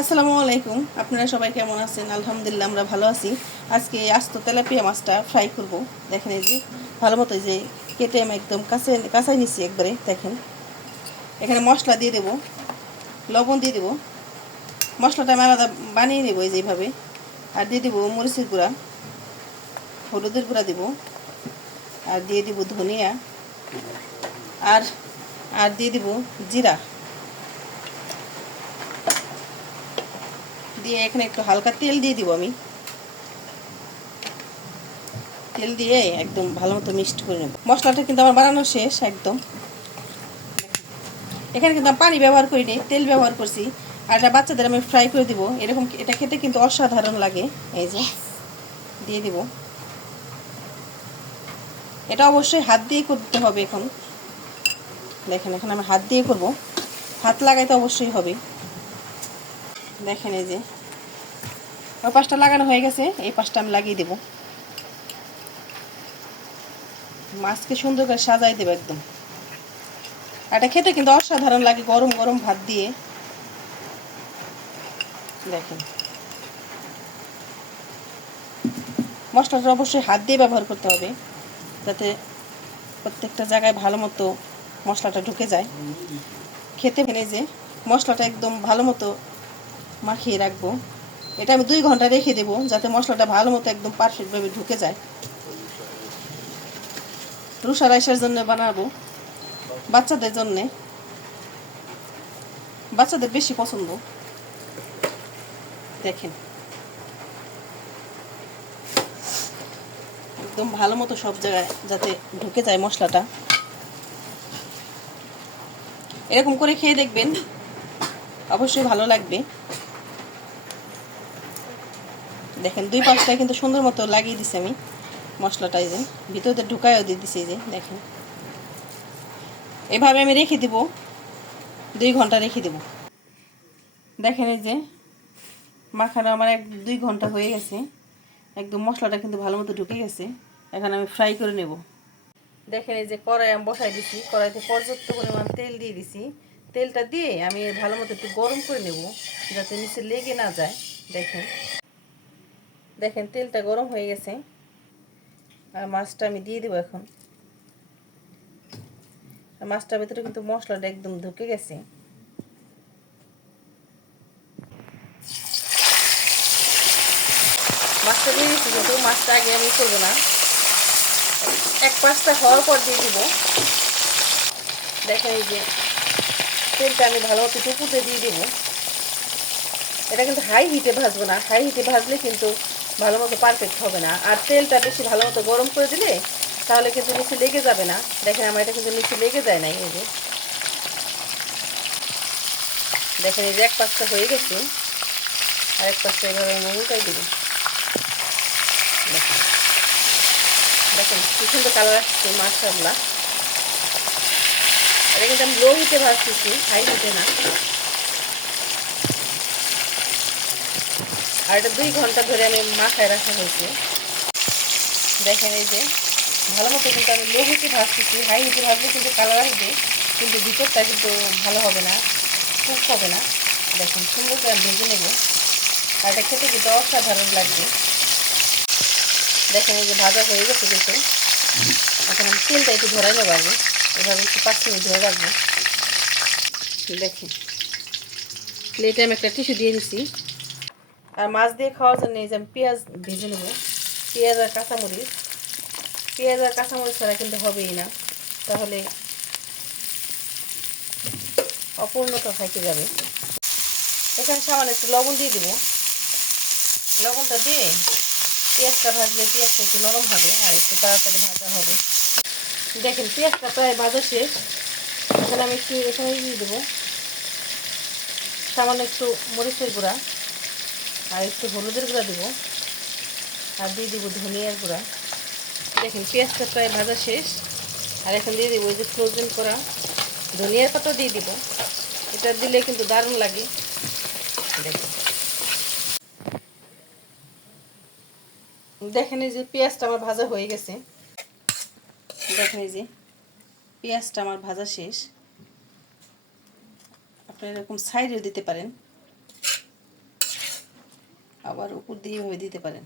আসসালামু আলাইকুম। আপনারা সবাই কেমন আছেন? আলহামদুলিল্লাহ আমরা ভালো আছি। আজকে আস্ত তেলাপিয়া মাছটা ফ্রাই করব। দেখেন এই যে ভালো মতো যে কেটে আমি একদম কাঁচাই নিচ্ছি একবারে। দেখেন এখানে মশলা দিয়ে দেব, লবণ দিয়ে দেব, মশলাটা আমি আলাদা বানিয়ে নেব এই যেভাবে। আর দিয়ে দেবো মরিচের গুঁড়া, হলুদের গুঁড়া দেব, আর দিয়ে দেব ধনিয়া, আর আর দিয়ে দেব জিরা দিয়ে এখানে একটু হালকা তেল দিয়ে দিব। আমি তেল দিয়ে একদম ভালো মতো মিক্সড করে নেব। মশলাটা কিন্তু আমার বানানো শেষ একদম। এখানে কিন্তু আমি পানি ব্যবহার করিনি, তেল ব্যবহার করছি। আর এটা বাচ্চাদের আমি ফ্রাই করে দিব। এরকম এটা খেতে কিন্তু অসাধারণ লাগে। এই যে দিয়ে দিব। এটা অবশ্যই হাত দিয়ে করতে হবে। এখন দেখেন এখন আমি হাত দিয়ে করব, হাত লাগাইতে অবশ্যই হবে। দেখেন এই যে ওই পাশটা লাগানো হয়ে গেছে, এই পাশটা আমি লাগিয়ে দেব। মাছকে সুন্দর করে সাজাই দেবো একদম। এটা খেতে কিন্তু অসাধারণ লাগে গরম গরম ভাত দিয়ে। দেখেন মশলাটা অবশ্যই হাত দিয়ে ব্যবহার করতে হবে, যাতে প্রত্যেকটা জায়গায় ভালো মতো মশলাটা ঢুকে যায়। খেতে ফেলে যে মশলাটা একদম ভালো মতো মাখিয়ে রাখবো। এটা আমি 2 ঘন্টা রেখে দেবো, যাতে মশলাটা ভালো মতো একদম পারফেক্টভাবে ঢুকে যায়। রুসা রাইসের জন্য বানাবো, বাচ্চাদের জন্যে, বাচ্চাদের বেশি পছন্দ। দেখেন একদম ভালো মতো সব জায়গায় যাতে ঢুকে যায় মশলাটা। এরকম করে খেয়ে দেখবেন, অবশ্যই ভালো লাগবে। দেখেন 2 পাশটায় কিন্তু সুন্দর মতো লাগিয়ে দিছি আমি মশলাটা। এই যে ভিতরে ঢুকায়ও দিয়ে দিছি। যে দেখেন এভাবে আমি রেখে দিব, 2 ঘন্টা রেখে দেব। দেখেন এই যে মাখানো আমার 2 ঘন্টা হয়ে গেছে। একদম মশলাটা কিন্তু ভালো মতো ঢুকে গেছে। এখন আমি ফ্রাই করে নেব। দেখেন এই যে কড়াই আমি বসাই দিছি, কড়াইতে পর্যাপ্ত পরিমাণ তেল দিয়ে দিছি। তেলটা দিয়ে আমি ভালো মতো একটু গরম করে নেব, যাতে নিচে লেগে না যায়। দেখেন দেখেন তেলটা গরম হয়ে গেছে। আর মাছটা আমি দিয়ে দেবো এখন। মাছটার ভিতরে কিন্তু মশলাটা একদম ঢুকে গেছে। মাছটা দিয়ে দিচ্ছি, কিন্তু মাছটা আগে আমি করবো না, এক পাশটা হওয়ার পর দিয়ে দিব। দেখেন এই যে তেলটা আমি ভালো মতো টুকুতে দিয়ে দেবো। এটা কিন্তু হাই হিটে ভাজবো না, হাই হিটে ভাজলে কিন্তু ভালো মতো পারফেক্ট হবে না। আর তেলটা বেশি ভালো মতো গরম করে দিলে তাহলে কিন্তু নিচে লেগে যাবে না। দেখেন আমার এটা কিন্তু নিচে লেগে যায় না। এই যে দেখেন এই যে এক পাশটা হয়ে গেছে, আর এক পাশটা এভাবে আমি উল্টাই দেবো। দেখেন দেখেন কি সুন্দর কালার আসছে মাশাআল্লাহ। এটা কিন্তু আমি লো হিটে ভাজতেছি, হাই হিটে না। আর এটা 2 ঘন্টা ধরে আমি মাখায় রাখা হয়েছে। দেখেন এই যে ভালো মতো কিন্তু আমি লো হিটে ভাজতেছি। হাই হিটে ভাজলে কিন্তু কালার আসবে, কিন্তু ভিতরটা কিন্তু ভালো হবে না, কুক হবে না। দেখুন সুন্দর করে ভেজে নেব। আর এটা খেতে কিন্তু অসাধারণ লাগবে। দেখেন এই যে ভাজা হয়ে গেছে কিন্তু। এখন আমি তেলটা একটু ধরাই নেবো আগে, এভাবে একটু 5 মিনিট ধরে রাখবো। দেখেন প্লেটে আমি একটা টিস্যু দিয়ে দিচ্ছি। আর মাছ দিয়ে খাওয়ার জন্য এই যে আমি পেঁয়াজ ভেজে নেব। পেঁয়াজ আর কাঁচামরিচ, পেঁয়াজ আর কাঁচামরিচ ছাড়া কিন্তু হবেই না, তাহলে অপূর্ণতা থেকে যাবে। এখানে সামান্য একটু লবণ দিয়ে দেবো। লবণটা দিয়ে পেঁয়াজটা ভাজলে পেঁয়াজটা একটু নরম হবে আর একটু তাড়াতাড়ি ভাজা হবে। দেখেন পেঁয়াজটা প্রায় ভাজা শেষ। এখন আমি একটু এখানে দিয়ে দেবো সামান্য একটু মরিচের গুঁড়া, আর একটু হলুদের গুঁড়া দেবো, আর দিয়ে দেবো ধনিয়ার গুঁড়া। দেখেন পেঁয়াজটা প্রায় ভাজা শেষ। আর এখন দিয়ে দেবো ওই যে ফ্রোজেন করা ধনিয়ার পাতা দিয়ে দিব। এটা দিলে কিন্তু দারুণ লাগে। দেখেন দেখেন এই যে পেঁয়াজটা আমার ভাজা হয়ে গেছে। দেখেন এই যে পেঁয়াজটা আমার ভাজা শেষ। আপনারা এরকম সাইডেও দিতে পারেন। আবার উপর দিয়ে এভাবে দিতে পারেন।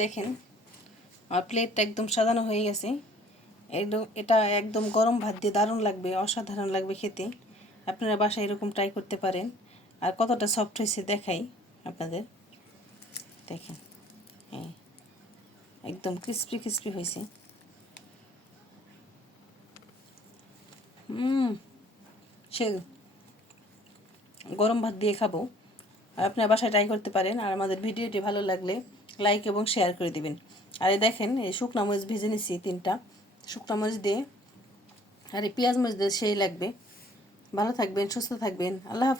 দেখেন আমার প্লেটটা একদম সাজানো হয়ে গেছে। একদম এটা একদম গরম ভাত দিয়ে দারুণ লাগবে, অসাধারণ লাগবে খেতে। আপনারা বাসায় এরকম ট্রাই করতে পারেন। আর কতটা সফট হয়েছে দেখাই আপনাদের। দেখেন হ্যাঁ, একদম ক্রিস্পি ক্রিস্পি হয়েছে। সে গরম ভাত দিয়ে খাবো। আর আপনার বাসায় ট্রাই করতে পারেন। আর আমাদের ভিডিওটি ভালো লাগলে লাইক এবং শেয়ার করে দিবেন। আর এই দেখেন এই শুকনা মরিচ ভেজে নিচ্ছি 3টা শুকনা মরিচ দিয়ে, আর এই পেঁয়াজ মরিচ দিয়ে সেই লাগবে। ভালো থাকবেন, সুস্থ থাকবেন। আল্লাহ হাফেজ।